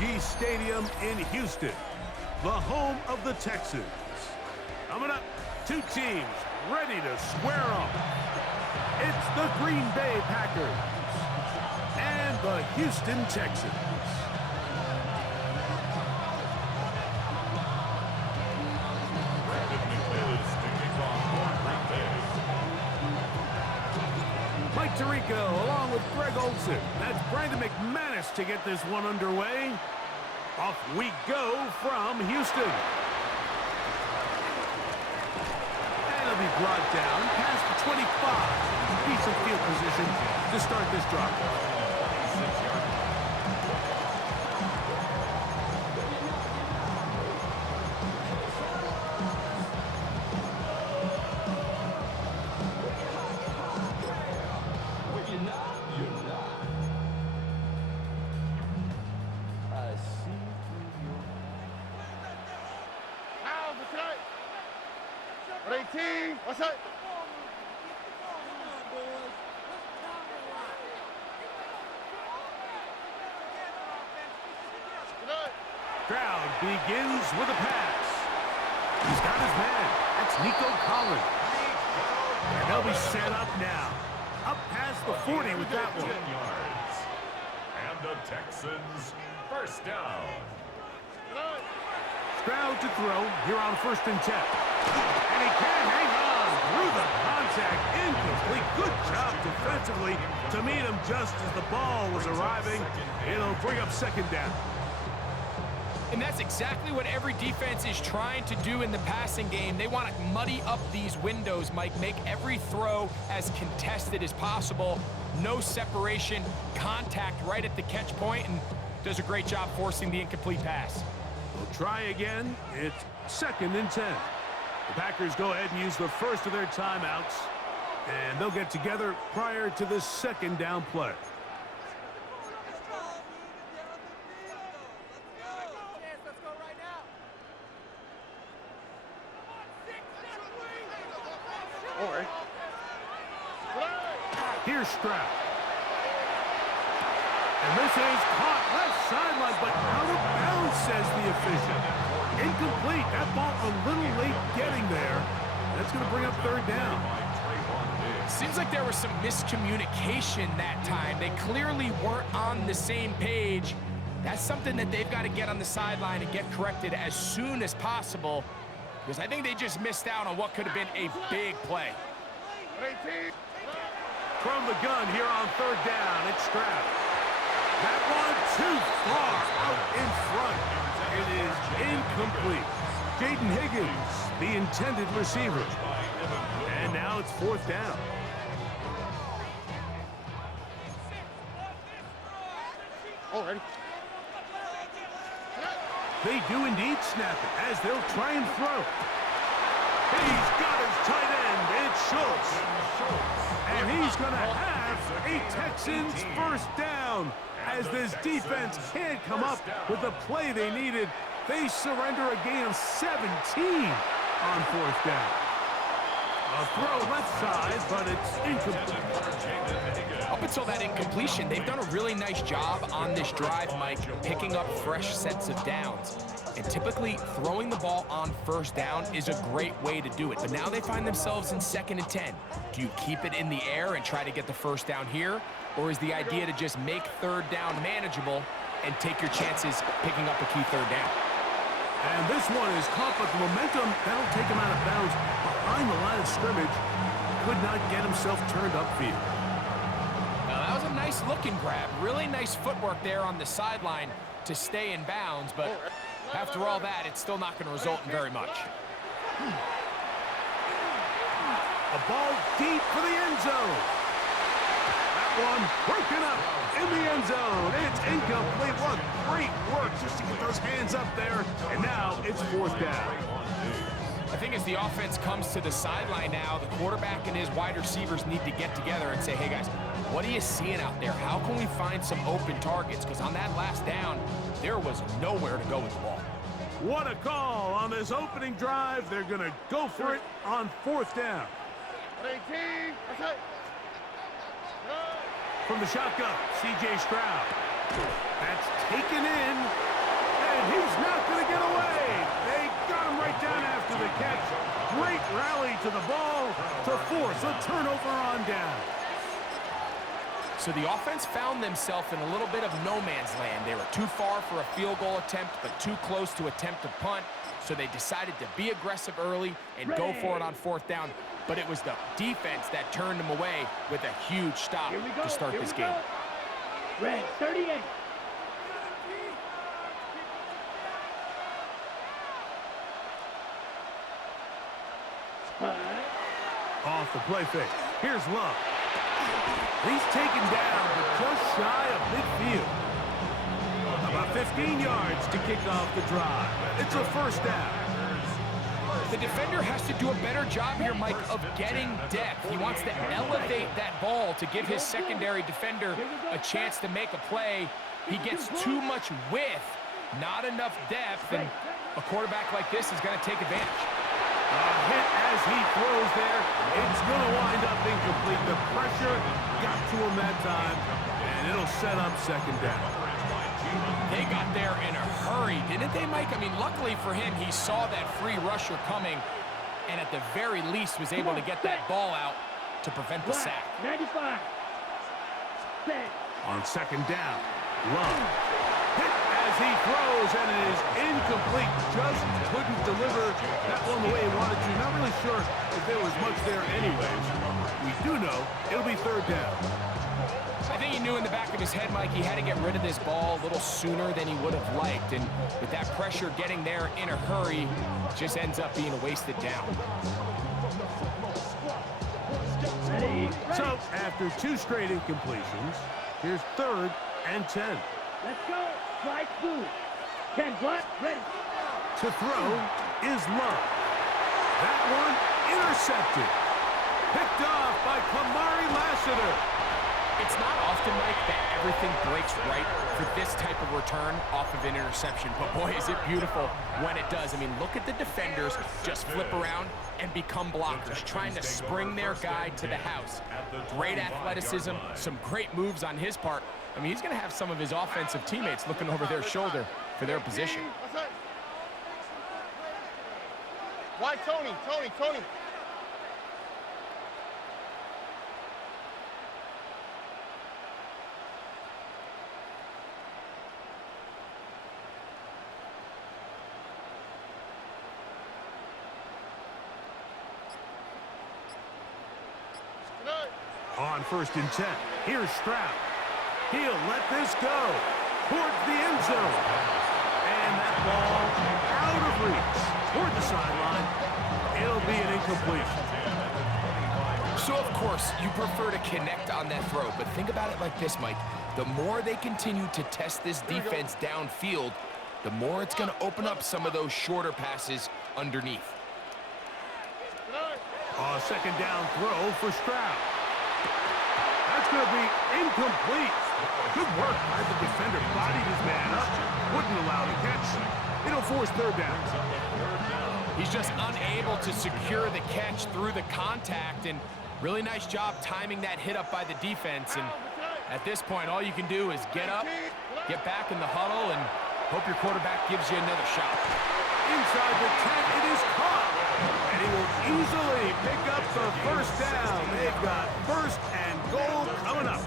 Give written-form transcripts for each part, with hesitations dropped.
Stadium in Houston, the home of the Texans. Coming up, two teams ready to square off. It's the Green Bay Packers and the Houston Texans. Mike Tirico along with Greg Olsen. That's Brandon McManus to get this one underway. Off we go from Houston. And it'll be brought down past the 25. Decent field position to start this drive. What's up? Crowd begins with a pass. He's got his man. That's Nico Collins. And they'll be set up now. Up past the 40 with that one. And the Texans first down. Stroud to throw here on 1st and 10. And he can't hang on through the contact. Incomplete. Good job defensively to meet him just as the ball was arriving. It'll bring up 2nd down. And that's exactly what every defense is trying to do in the passing game. They want to muddy up these windows, Mike, make every throw as contested as possible. No separation, contact right at the catch point, and does a great job forcing the incomplete pass. We'll try again. It's 2nd and 10. The Packers go ahead and use the first of their timeouts, and they'll get together prior to the 2nd down play. Here's Stroud. And this is caught left sideline, but out of bounds, says the official. Incomplete. That ball a little late getting there. That's going to bring up 3rd down. Seems like there was some miscommunication that time. They clearly weren't on the same page. That's something that they've got to get on the sideline and get corrected as soon as possible, because I think they just missed out on what could have been a big play. From the gun here on 3rd down, it's Stroud. That one too far out in front. It is incomplete. Jaden Higgins, the intended receiver. And now it's 4th down. They do indeed snap it as they'll try and throw. He's got his tight end. It's Schultz. And he's going to have a Texans 1st down. As this defense can't come up with the play they needed, they surrender a gain of 17 on 4th down. A throw left side, but it's incomplete. Up until that incompletion, they've done a really nice job on this drive, Mike, picking up fresh sets of downs. And typically, throwing the ball on 1st down is a great way to do it. But now they find themselves in 2nd and 10. Do you keep it in the air and try to get the 1st down here? Or is the idea to just make 3rd down manageable and take your chances picking up a key 3rd down? And this one is caught, but the momentum, that'll take him out of bounds behind the line of scrimmage. Could not get himself turned upfield. Now, that was a nice looking grab. Really nice footwork there on the sideline to stay in bounds, but after all that, it's still not going to result in very much. A ball deep for the end zone. That one broken up in the end zone. It's incomplete. What great work just to get those hands up there. And now it's 4th down. I think as the offense comes to the sideline now, the quarterback and his wide receivers need to get together and say, hey, guys, what are you seeing out there? How can we find some open targets? Because on that last down, there was nowhere to go with the ball. What a call on this opening drive. They're going to go for it on 4th down. From the shotgun, C.J. Stroud. That's taken in down. So the offense found themselves in a little bit of no man's land. They were too far for a field goal attempt, but too close to attempt a punt. So they decided to be aggressive early and go for it on fourth down. But it was the defense that turned them away with a huge stop to start this game. Red 38. Off the play fake. Here's Love. He's taken down, but just shy of midfield. About 15 yards to kick off the drive. It's a first down. The defender has to do a better job here, Mike, of getting depth. He wants to elevate that ball to give his secondary defender a chance to make a play. He gets too much width, not enough depth, and a quarterback like this is going to take advantage. A hit as he throws there. It's going to wind up incomplete. The pressure got to him that time, and it'll set up second down. They got there in a hurry, didn't they, Mike? I mean, luckily for him, he saw that free rusher coming, and at the very least was able to get that ball out to prevent the sack. 95. On second down, Love. Hit as he throws, and it is incomplete. Just couldn't deliver that one the way he wanted to. Not really sure if there was much there anyways. We do know it'll be third down. I think he knew in the back of his head, Mike, he had to get rid of this ball a little sooner than he would have liked. And with that pressure getting there in a hurry, just ends up being a wasted down. So, after two straight incompletions, here's 3rd and 10. Let's go. Slide through. 10 block, ready. To throw is Love. That one intercepted. Picked off by Kamari Lassiter. It's not often, Mike, that everything breaks right for this type of return off of an interception. But boy, is it beautiful when it does. I mean, look at the defenders just flip around and become blockers, trying to spring their guy to the house. Great athleticism, some great moves on his part. I mean, he's going to have some of his offensive teammates looking over their shoulder for their position. Why Tony? Tony. On 1st and 10, here's Stroud. He'll let this go towards the end zone. And that ball out of reach toward the sideline. It'll be an incompletion. So, of course, you prefer to connect on that throw, but think about it like this, Mike. The more they continue to test this defense downfield, the more it's going to open up some of those shorter passes underneath. A second down throw for Stroud. That's going to be incomplete. Good work by the defender. Bodied his man up. Wouldn't allow the catch. It'll force 3rd down. He's just unable to secure the catch through the contact, and really nice job timing that hit up by the defense. And at this point, all you can do is get up, get back in the huddle, and hope your quarterback gives you another shot. Inside the 10, it is caught. And he will easily pick up the first down. They've got 1st and goal coming up.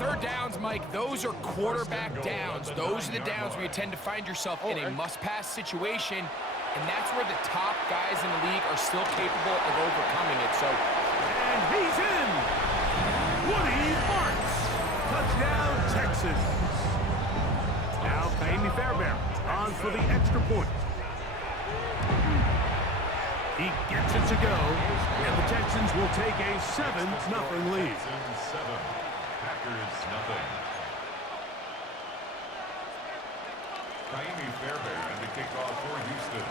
3rd downs, Mike, those are quarterback downs. Those are the downs where you tend to find yourself in a must-pass situation, and that's where the top guys in the league are still capable of overcoming it. So, and he's in. Woody Marks. Touchdown, Texans. Now, Kaimi Fairbairn on for the extra point. He gets it to go, and the Texans will take a 7-0 lead. 7, Packers nothing. Kaimi Fairbairn to kick off for Houston.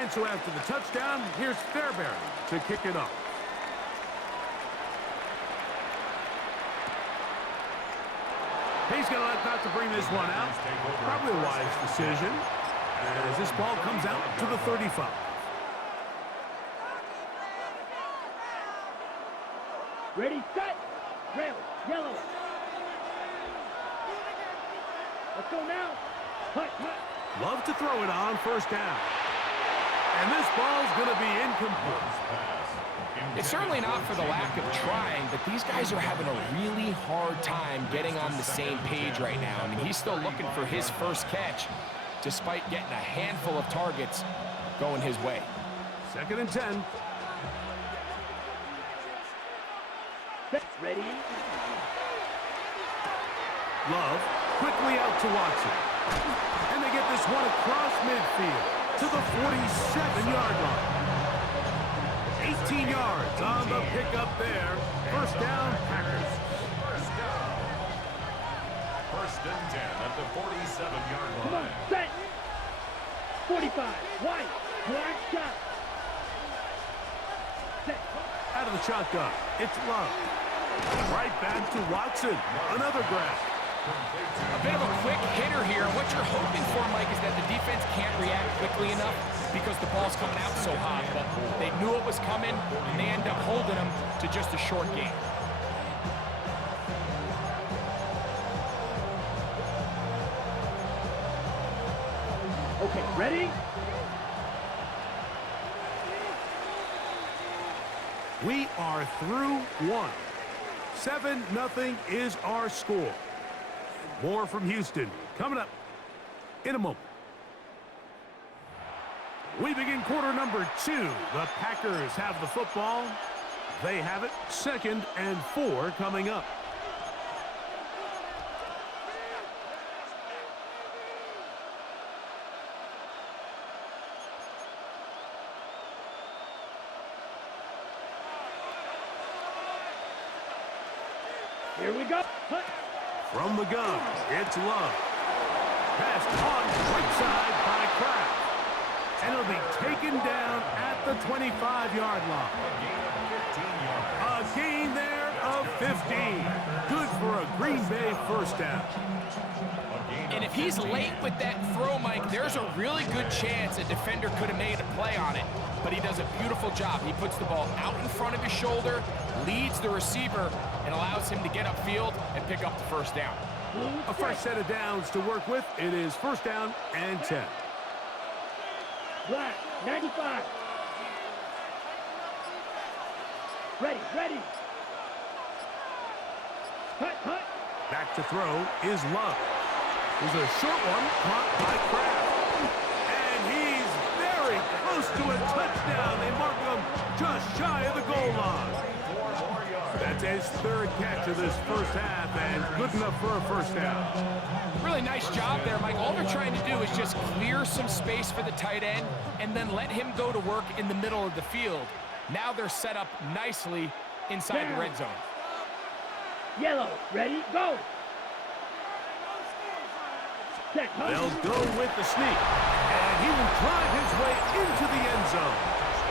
And so after the touchdown, here's Fairbairn to kick it off. He's going to let that to bring this one out. Probably a wise decision as this ball comes out to the 35. Ready, set. Red, yellow. Let's go now. Hut. Love to throw it on 1st down. And this ball's going to be incomplete. It's certainly not for the lack of trying, but these guys are having a really hard time getting on the same page right now. I mean, he's still looking for his first catch, despite getting a handful of targets going his way. 2nd and 10. Ready? Love quickly out to Watson. And they get this one across midfield to the 47-yard line. 18 yards on the pickup there. First down, Packers. First and 10 at the 47-yard Come on, line. set. 45. White. Black shot. Set. Out of the shotgun, it's Love. Right back to Watson. Another grab. A bit of a quick hitter here. What you're hoping for, Mike, is that the defense can't react quickly enough because the ball's coming out so hot. But they knew it was coming, and they end up holding them to just a short game. Okay, ready? We are through one. 7-0 is our score. More from Houston coming up in a moment. We begin quarter number 2. The Packers have the football. They have it. 2nd and 4 coming up. Here we go. Hut. From the gun, it's Love. Pass on right side by Kraft. And it'll be taken down at the 25-yard line. A gain there of 15. Good for a Green Bay first down. And if he's late with that throw, Mike, there's a really good chance a defender could have made a play on it. But he does a beautiful job. He puts the ball out in front of his shoulder, leads the receiver, and allows him to get upfield and pick up the first down. A fresh set of downs to work with. It is first down and 10. Black. 95. Ready, ready. Hut, hut. Back to throw is Love. There's a short one caught by Kraft. And he's very close to a touchdown. They mark him just shy of the goal line. That's his 3rd catch of this first half, and good enough for a first down. Really nice job there, Mike. All they're trying to do is just clear some space for the tight end and then let him go to work in the middle of the field. Now they're set up nicely inside the red zone. Yellow. Ready, go. Set, hut. They'll go with the sneak, and he will drive his way into the end zone.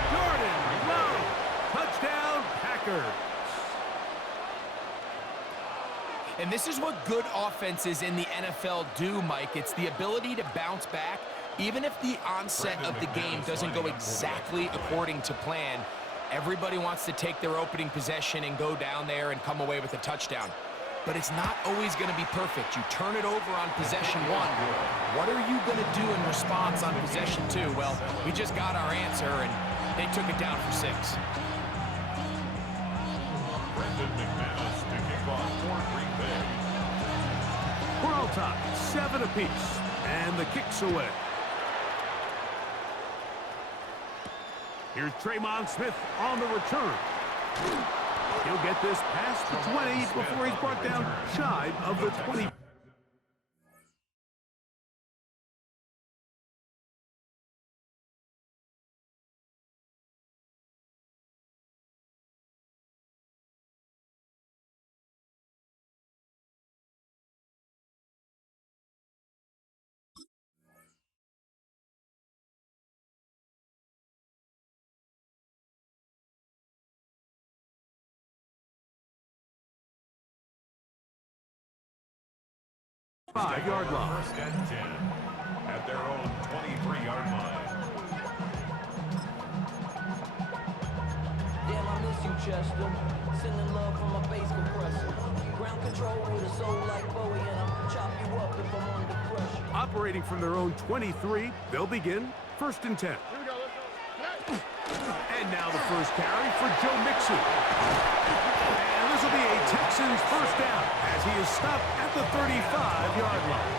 Jordan Love, touchdown Packers. And this is what good offenses in the NFL do, Mike. It's the ability to bounce back, even if the onset of the game doesn't go exactly according to plan. Everybody wants to take their opening possession and go down there and come away with a touchdown. But it's not always going to be perfect. You turn it over on possession 1. What are you going to do in response on possession 2? Well, we just got our answer, and they took it down for 6. We're all tied, 7 apiece, and the kick's away. Here's Traymon Smith on the return. He'll get this past the 20 before he's brought down shy of the 20. Five-yard line. First and 10 at their own 23-yard line. Damn, I miss you, Chester. Sending love from a bass compressor. Ground control with a soul like Bowie, and I'll chop you up if I'm under pressure. Operating from their own 23, they'll begin first and 10. Here we go, let's go. And now the first carry for Joe Mixon. And this will be a Texans first down as he is stopped at the 35-yard line.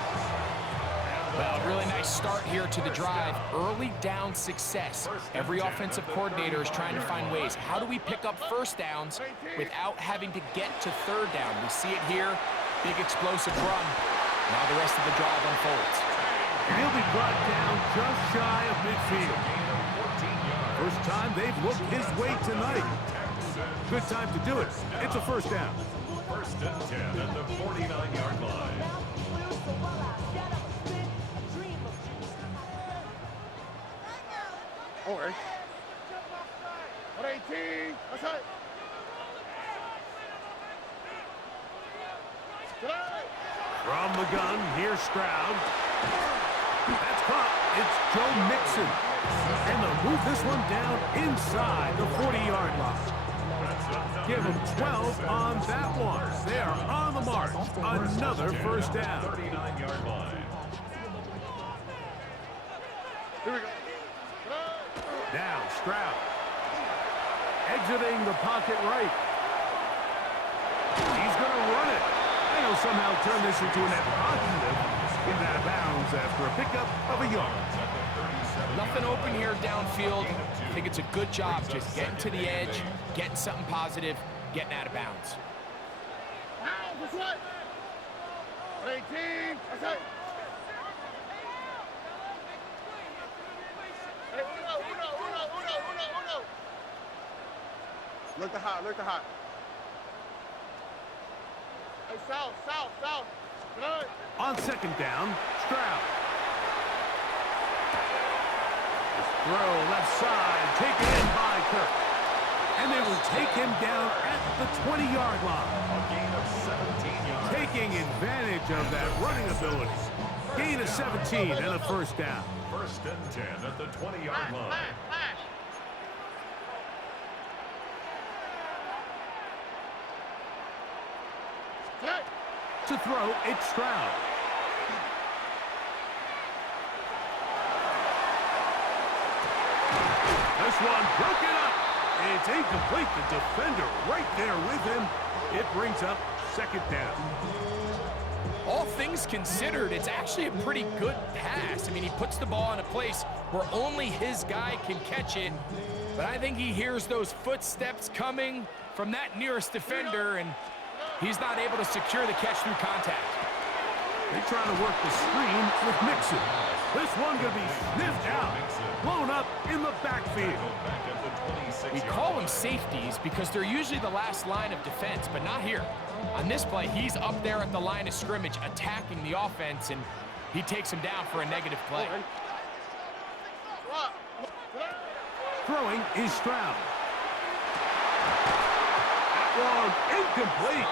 Well, really nice start here to the drive. Early down success. Every offensive coordinator is trying to find ways. How do we pick up first downs without having to get to third down? We see it here. Big explosive run. Now the rest of the drive unfolds. And he'll be brought down just shy of midfield. First time they've looked his way tonight. Good time to do it. It's a first down. First and 10 at the 49-yard line. All right. 118. That's it. From the gun, here's Stroud. That's caught. It's Joe Mixon. And they'll move this one down inside the 40-yard line. Give them 12 on that one. They are on the march. Another first down. 39-yard line. Here we go. Now Stroud. Exiting the pocket right. He's going to run it. And he'll somehow turn this into a net positive. Get out of bounds after a pickup of a yard. Nothing open here downfield. I think it's a good job just getting to the edge, getting something positive, getting out of bounds. That's right. 118. That's it. Hey, uno. Look the hot. Hey, south. Good. On second down, Stroud. His throw left side, taken in by Kirk. And they will take him down at the 20-yard line. A gain of 17 yards. Taking advantage of that running ability. Gain of 17 and a first down. First and 10 at the 20-yard line. Flash. To throw, it's Stroud. This one broken up. It's incomplete. The defender right there with him. It brings up second down. All things considered, it's actually a pretty good pass. I mean, he puts the ball in a place where only his guy can catch it. But I think he hears those footsteps coming from that nearest defender, and he's not able to secure the catch through contact. They're trying to work the screen with Mixon. This one going to be sniffed out. Blown up in the backfield. We call them safeties because they're usually the last line of defense, but not here. On this play, he's up there at the line of scrimmage attacking the offense, and he takes him down for a negative play. Throwing is Stroud. That one incomplete.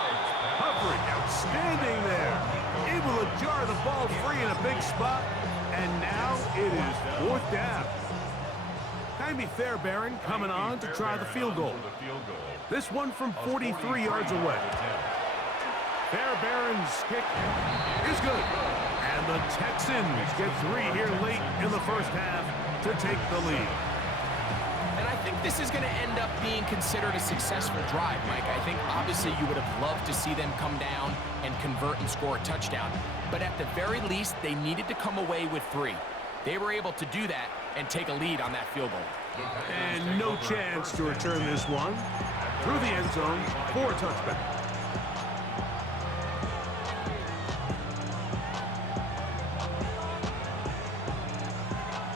Coverage outstanding there. Able to jar the ball free in a big spot. And now it is fourth down. Jaime Fairbairn coming on to try the field goal. This one from 43 yards away. Fairbairn's kick is good. And the Texans get 3 here late in the first half to take the lead. And I think this is going to end up being considered a successful drive, Mike. I think obviously you would have loved to see them come down and convert and score a touchdown. But at the very least, they needed to come away with 3. They were able to do that and take a lead on that field goal. And no chance to return this one through the end zone for a touchback.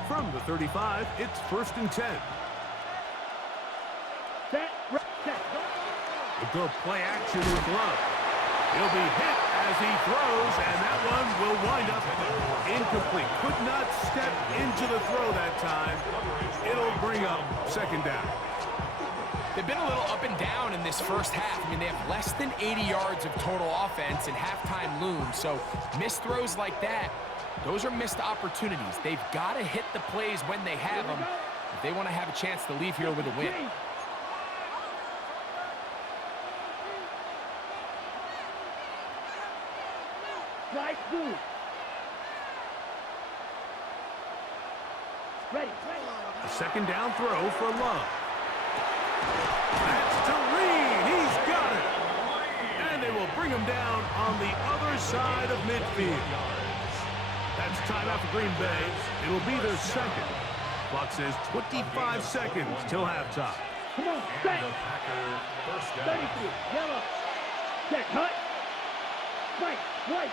From the 35, it's first and 10. Set. We'll go play action with Love. He'll be hit as he throws, and that one will wind up incomplete. Could not step into the throw that time. It'll bring up second down. They've been a little up and down in this first half. I mean, they have less than 80 yards of total offense and halftime looms. So missed throws like that, those are missed opportunities. They've got to hit the plays when they have them if they want to have a chance to leave here with a win. Strike 2. Ready. A second down throw for Love. That's to Reed. He's got it. And they will bring him down on the other side of midfield. That's timeout for Green Bay. It'll be their second. Clock says 25 seconds till halftime. Come on, set. The Packer first down. 33, yellow. Check, hut. Right, right.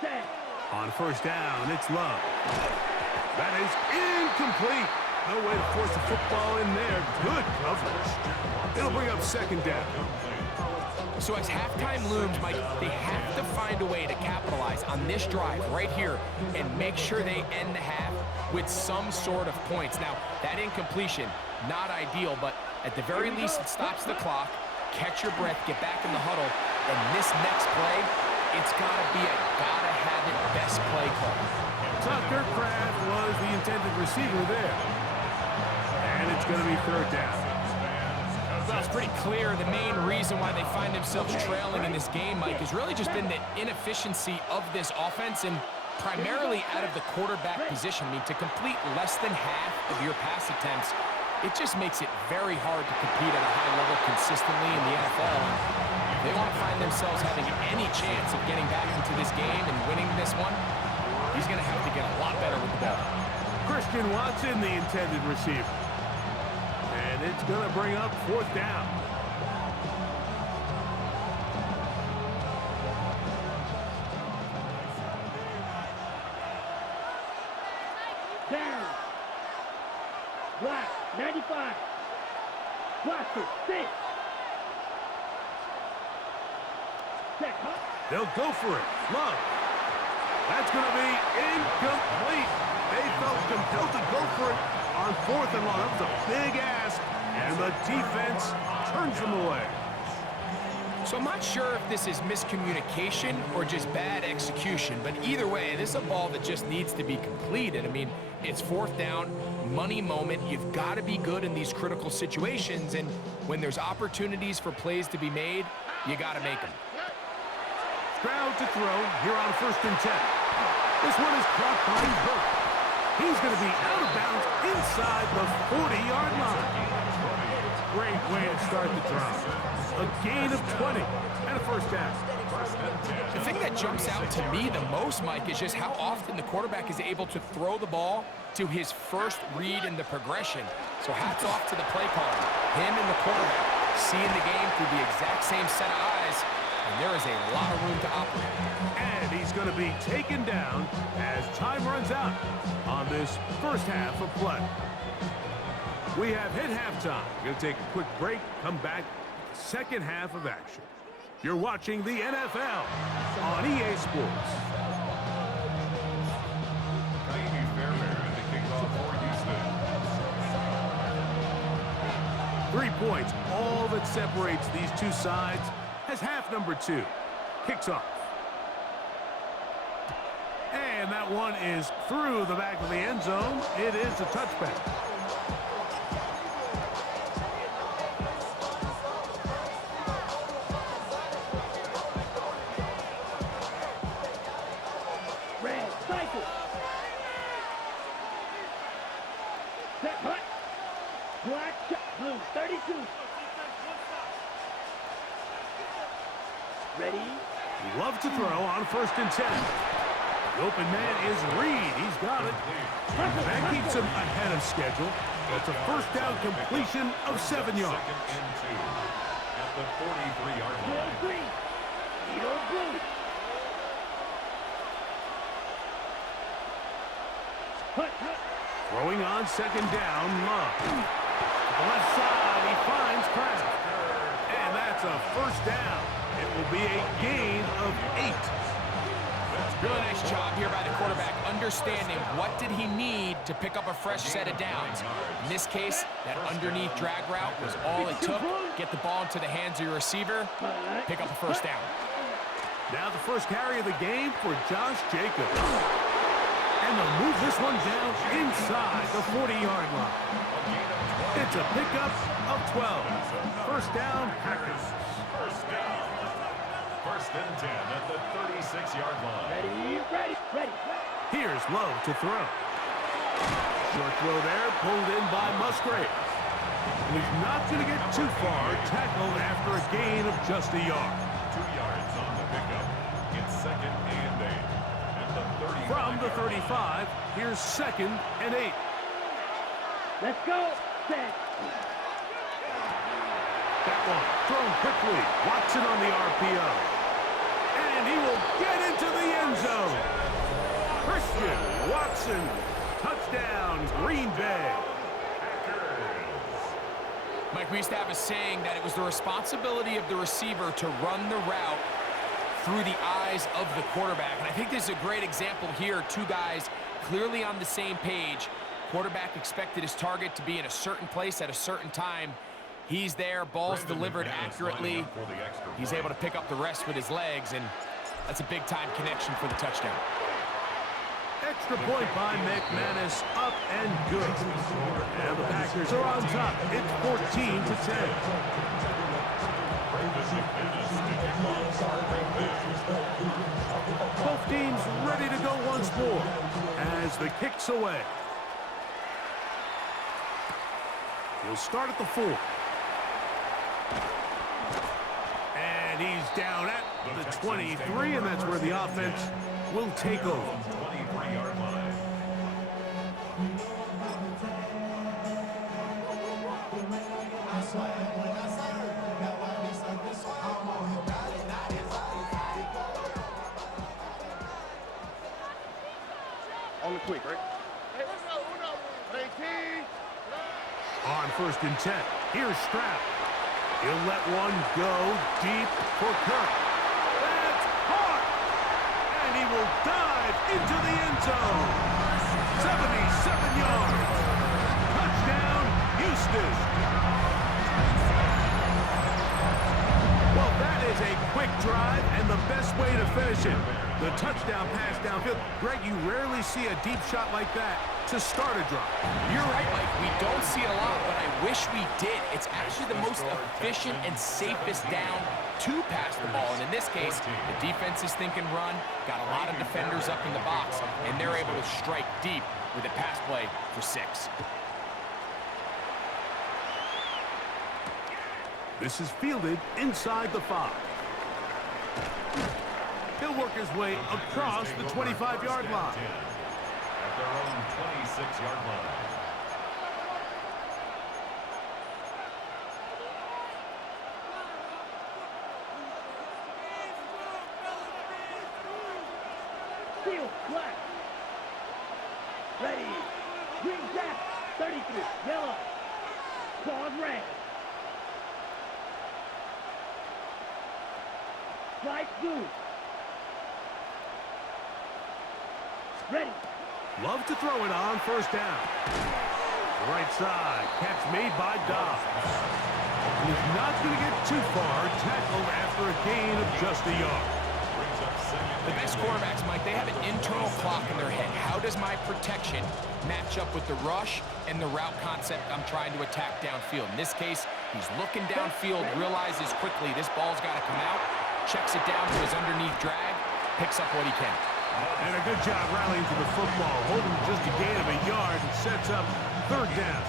Set. On first down, it's Love. That is incomplete. No way to force the football in there. Good coverage. It'll bring up second down. So as halftime looms, Mike, they have to find a way to capitalize on this drive right here and make sure they end the half with some sort of points. Now, that incompletion, not ideal, but at the very least, it stops the clock. Catch your breath, get back in the huddle, and this next play, it's got to be a gotta-have-it best play call. Tucker Kraft was the intended receiver there. And it's going to be third down. Well, it's pretty clear the main reason why they find themselves trailing in this game, Mike, has really just been the inefficiency of this offense and primarily out of the quarterback position. I mean, to complete less than half of your pass attempts, it just makes it very hard to compete at a high level consistently in the NFL. And if they want to find themselves having any chance of getting back into this game and winning this one, he's going to have to get a lot better with the ball. Christian Watson, the intended receiver. And it's going to bring up fourth down. Down. Black, 95. Watson, 6. Check, hut. They'll go for it. Love. That's going to be incomplete. They felt compelled to go for it on fourth and long. That was a big ask, and the defense turns them away. So I'm not sure if this is miscommunication or just bad execution, but either way, this is a ball that just needs to be completed. I mean, it's fourth down, money moment. You've got to be good in these critical situations, and when there's opportunities for plays to be made, you got to make them. Stroud to throw here on first and 10. This one is caught by Burke. He's going to be out of bounds inside the 40-yard line. Great way to start the drive. A gain of 20 and a first down. The thing that jumps out to me the most, Mike, is just how often the quarterback is able to throw the ball to his first read in the progression. So hats off to the play caller. Him and the quarterback seeing the game through the exact same set of eyes, and there is a lot of room to operate. And he's going to be taken down as time runs out on this first half of play. We have hit halftime. We're going to take a quick break, come back, second half of action. You're watching the NFL on EA Sports. Amy Fairbairn at the kickoff for Houston. 3 points, all that separates these two sides, as half number 2 kicks off. And that one is through the back of the end zone. It is a touchback. Red, cycle. Set, hut. Black, shot, blue, 32. Ready? Love to throw on first and 10. The open man is Reed. He's got it. That keeps him ahead of schedule. That's a first down completion of 7 yards. Second and 2 at the 43-yard Blue, line. green. Yellow, blue. Hut, hut. Throwing on second down, Love. The left side, he finds Kraft. And that's a first down. It will be a gain of 8. Really nice job here by the quarterback, understanding what did he need to pick up a fresh set of downs. In this case, that underneath drag route was all it took. Get the ball into the hands of your receiver, pick up a first down. Now the first carry of the game for Josh Jacobs. And they'll move this one down inside the 40-yard line. It's a pickup of 12. First down, Packers. First and 10 at the 36-yard line. Ready, ready, ready. Here's Love to throw. Short throw there, pulled in by Musgrave. And he's not going to get too far. Tackled after a gain of just a yard. 2 yards on the pickup. It's 2nd and 8. At the 35. From the 35, here's 2nd and 8. Let's go. Set. That one thrown quickly. Watson on the RPO. And he will get into the end zone. Christian Watson. Touchdown, Green Bay. Mike, we used to have a saying that it was the responsibility of the receiver to run the route through the eyes of the quarterback. And I think this is a great example here. Two guys clearly on the same page. Quarterback expected his target to be in a certain place at a certain time. He's there, ball's delivered accurately. He's able to pick up the rest with his legs, and that's a big-time connection for the touchdown. Extra point by McManus, up and good. And the Packers are on top. It's 14-10. Both teams ready to go once more as the kick's away. We'll start at the 4. And he's down at the 23, and that's where the offense will take over. 23-yard line. On the quick, right? Hey, uno. Hey, T. On 1st and 10, here's Stroud. He'll let one go deep for Kirk. That's caught! And he will dive into the end zone. 77 yards. Touchdown, Houston. Well, that is a quick drive and the best way to finish it. The touchdown pass downfield. Greg, you rarely see a deep shot like that to start a drive. You're right, Mike. We don't see it a lot, but I wish we did. It's actually the most efficient and safest down to pass the ball. And in this case, the defense is thinking run, got a lot of defenders up in the box, and they're able to strike deep with a pass play for 6. This is fielded inside the 5. He'll work his way across the 25-yard line. At their own 26-yard line. Field flat. Ready. Green jack. 33. Yellow. Claws red. Stripe blue. Ready. Love to throw it on 1st down. Right side. Catch made by Dobbs. He's not going to get too far. Tackled after a gain of just a yard. Brings up 2nd. The best quarterbacks, Mike, they have an internal clock in their head. How does my protection match up with the rush and the route concept I'm trying to attack downfield? In this case, he's looking downfield, realizes quickly this ball's got to come out, checks it down to his underneath drag, picks up what he can. And a good job rallying to the football, holding just a gain of a yard and sets up 3rd down.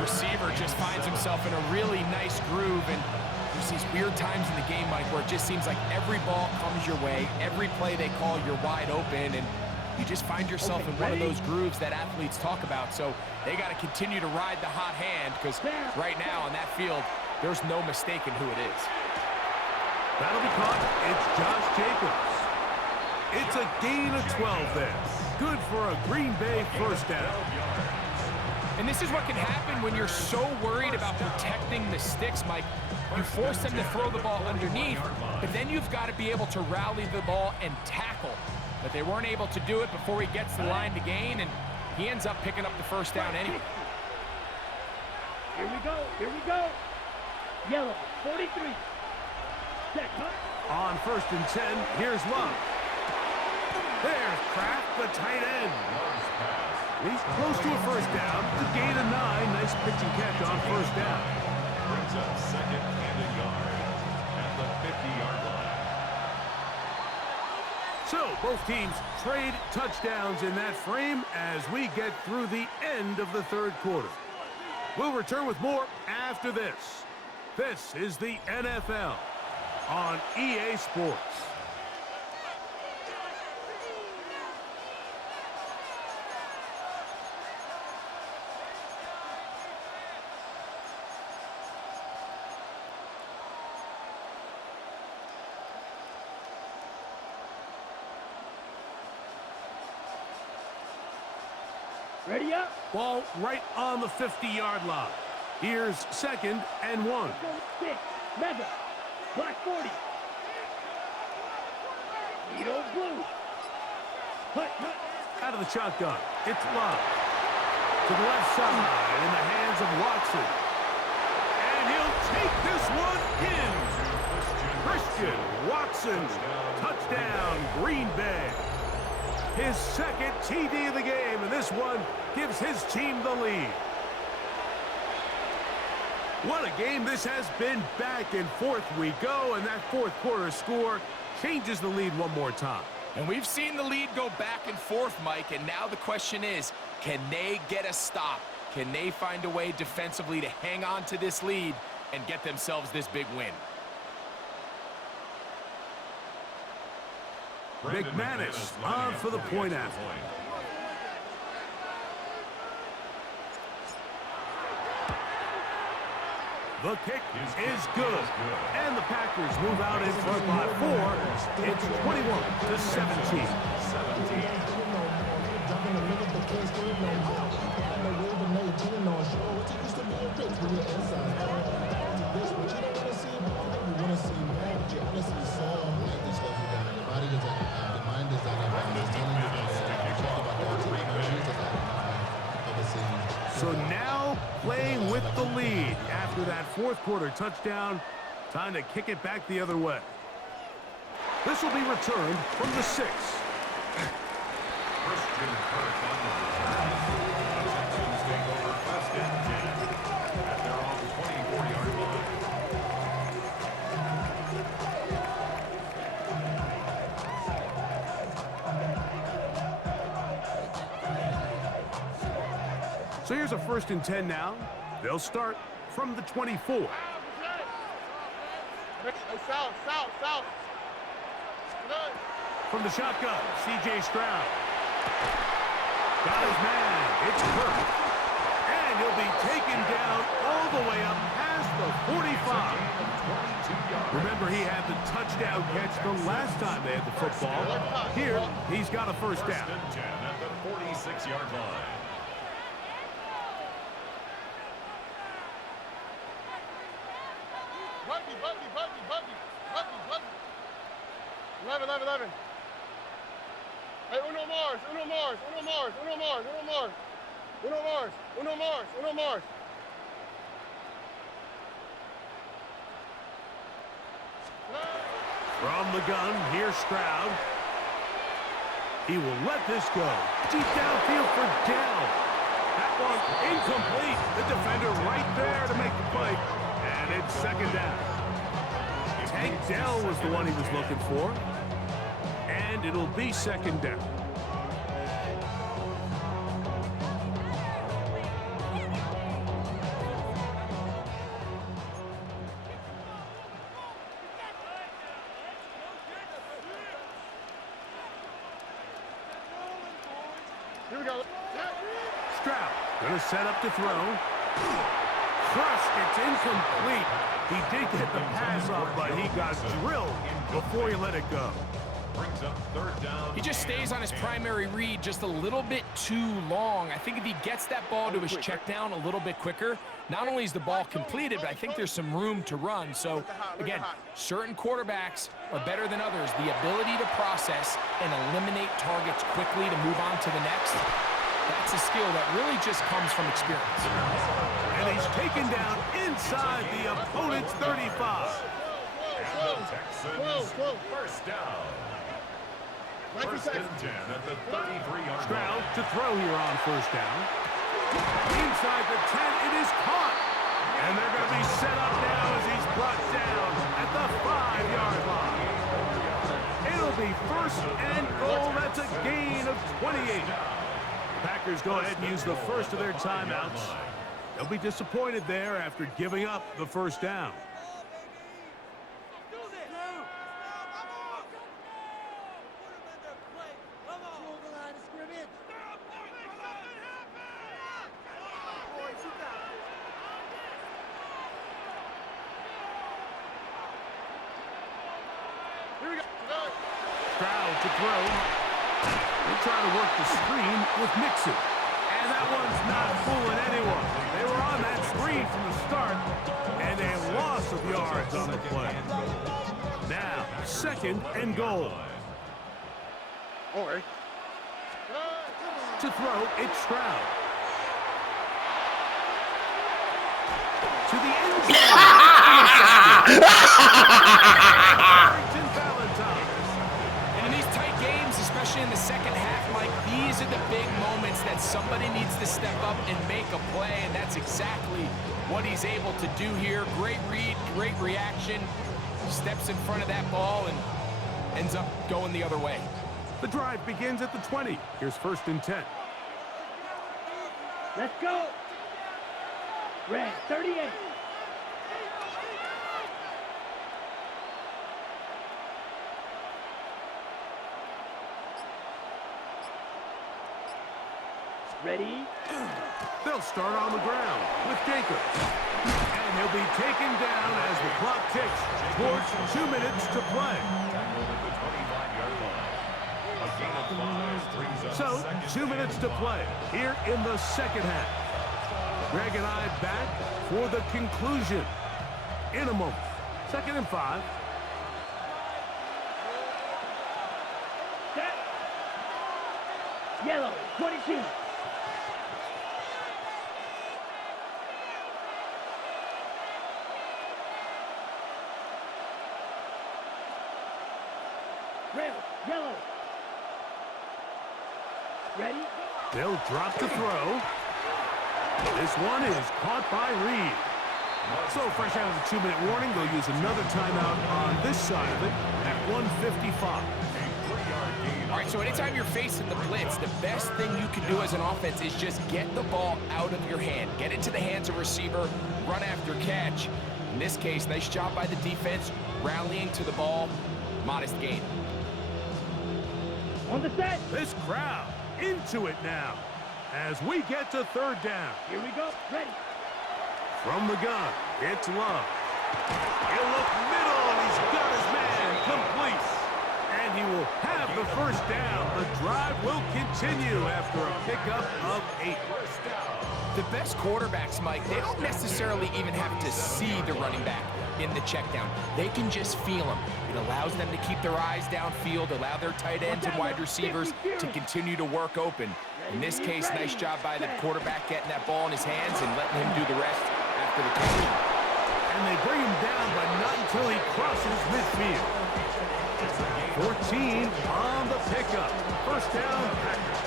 Receiver just finds himself in a really nice groove, and there's these weird times in the game, Mike, where it just seems like every ball comes your way, every play they call, you're wide open, and you just find yourself in one of those grooves that athletes talk about. So they got to continue to ride the hot hand, because right now on that field, there's no mistaking who it is. That'll be caught. It's Josh Jacobs. It's a gain of 12 there. Good for a Green Bay 1st down. And this is what can happen when you're so worried about protecting the sticks, Mike. You force them to throw the ball underneath, but then you've got to be able to rally the ball and tackle. But they weren't able to do it before he gets the line to gain, and he ends up picking up the 1st down anyway. Here we go. Here we go. Yellow. 43. Set. On 1st and 10, here's Love. There's Kraft, the tight end. He's close to a 1st down. The gain of 9. Nice pitch and catch on 1st down. Brings up 2nd and a yard at the 50-yard line. So both teams trade touchdowns in that frame as we get through the end of the 3rd quarter. We'll return with more after this. This is the NFL on EA Sports. Ready up. Ball right on the 50-yard line. Here's 2nd and 1. 6. Mega. Black 40. Edo blue. Cut. Out of the shotgun. It's Love. To the left side in the hands of Watson. And he'll take this one in. Christian Watson. Touchdown, Green Bay. His 2nd TD of the game, and this one gives his team the lead. What a game this has been. Back and forth we go, and that fourth quarter score changes the lead one more time. And we've seen the lead go back and forth, Mike, and now the question is, can they get a stop? Can they find a way defensively to hang on to this lead and get themselves this big win? McManus on for the point after. The kick is good. And the Packers move out in front by 4. It's 21-17. So now playing with the lead after that fourth quarter touchdown. Time to kick it back the other way. This will be returned from the 6. Christian Kirk on the return. Texans take over 1st and 10 at their own 24-yard line. So here's a 1st and 10 now. They'll start from the 24. South. From the shotgun, C.J. Stroud. Got his man. It's Kirk. And he'll be taken down all the way up past the 45. Remember, he had the touchdown catch the last time they had the football. Here, he's got a 1st down. 1st and 10 at the 46-yard line. Buggy. 11. Hey, Uno Mars. From the gun, here's Stroud. He will let this go. Deep downfield for down. That one incomplete. The defender right there to make the play. And it's 2nd down. Tank Dell was the one he was looking for. And it'll be 2nd down. Here we go. Stroud gonna set up to throw. Crushed, it's incomplete. He did get the pass off, but he got drilled before he let it go. Brings up 3rd down. He just stays on his primary read just a little bit too long. I think if he gets that ball to his check down a little bit quicker, not only is the ball completed, but I think there's some room to run. So, again, certain quarterbacks are better than others. The ability to process and eliminate targets quickly to move on to the next, that's a skill that really just comes from experience. And he's taken down inside the opponent's 35. Texans, 1st down. 1st and 10 at the 33-yard Stroud line. to throw here on 1st down. Inside the 10, it is caught. And they're going to be set up now as he's brought down at the 5-yard line. It'll be 1st and goal. That's a gain of 28. Packers go ahead and use the first of their timeouts. They'll be disappointed there after giving up the first down. Stroud to throw. They try to work the screen with Mixon. And that one's not fooling anyone. They were on that screen from the start, and a loss of yards on the play. Now, 2nd and goal. All right. To throw, it's Stroud. To the end zone. And in these tight games, especially in the second half, Mike, these are the big moments that somebody needs to step up and make a play, and that's exactly what he's able to do here. Great read, great reaction, steps in front of that ball and ends up going the other way. The drive begins at the 20. Here's 1st and 10. Let's go. Red 38. Ready? They'll start on the ground with Jacobs. And he'll be taken down as the clock ticks towards 2 minutes to play. So, 2 minutes to play here in the second half. Greg and I back for the conclusion in a moment. 2nd and 5. Set. Yellow 22. Red, yellow. Ready? They'll drop to throw. This one is caught by Reed. So fresh out of the 2-minute warning, they'll use another timeout on this side of it at 1:55. All right, so anytime you're facing the blitz, the best thing you can do as an offense is just get the ball out of your hand. Get it to the hands of receiver, run after catch. In this case, nice job by the defense, rallying to the ball, modest gain. On the set. This crowd into it now as we get to 3rd down. Here we go. Ready. From the gun, it's Love. He'll look middle, and he's got his man complete. And he will have the 1st down. The drive will continue after a pickup of 8. The best quarterbacks, Mike, they don't necessarily even have to see the running back in the check down. They can just feel him. It allows them to keep their eyes downfield, allow their tight ends and wide receivers to continue to work open. In this case, nice job by the quarterback getting that ball in his hands and letting him do the rest after the catch. And they bring him down, but not until he crosses midfield. 14 on the pickup. 1st down, Packers.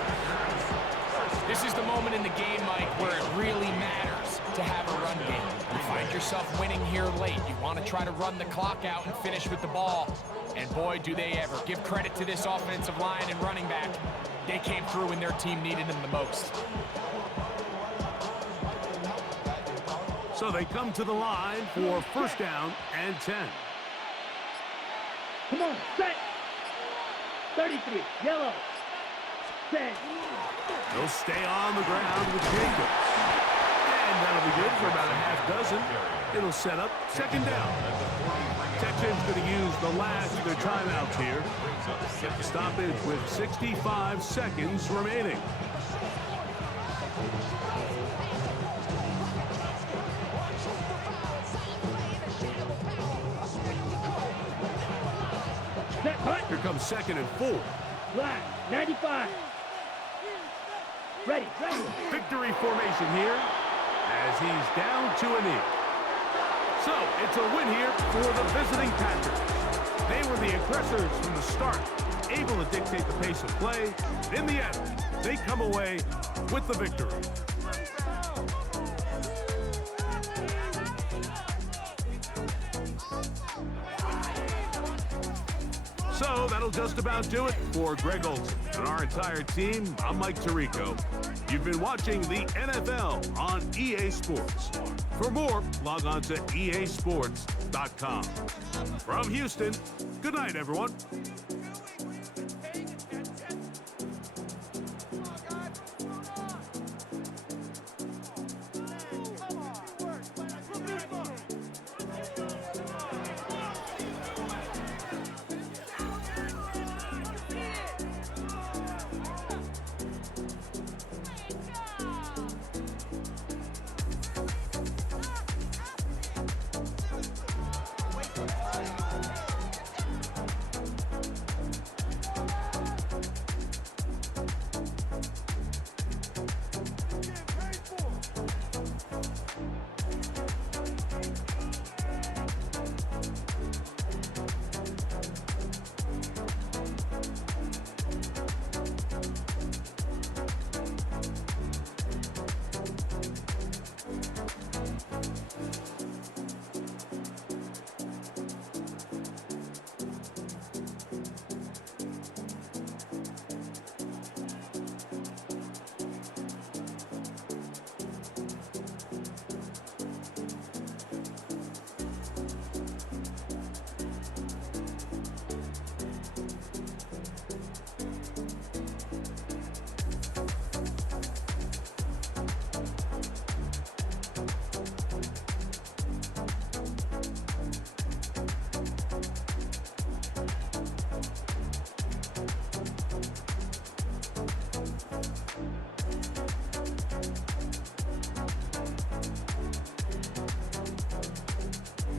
This is the moment in the game, Mike, where it really matters to have a run game. You find yourself winning here late. You want to try to run the clock out and finish with the ball. And boy, do they ever. Give credit to this offensive line and running back. They came through when their team needed them the most. So they come to the line for 1st down and 10. Come on. Set. 33. Yellow. Set. They'll stay on the ground with Jacobs. And that'll be good for about a half dozen. It'll set up 2nd down. Texans going to use the last of their timeouts here. Set the stoppage with 65 seconds remaining. Set. Punt. Here comes 2nd and 4. Black 95. Ready. Ready. Victory formation here as he's down to a knee. So it's a win here for the visiting Packers. They were the aggressors from the start, able to dictate the pace of play. In the end, they come away with the victory. So that'll just about do it for Greg Olson and our entire team. I'm Mike Tirico. You've been watching the NFL on EA Sports. For more, log on to easports.com. From Houston, good night, everyone.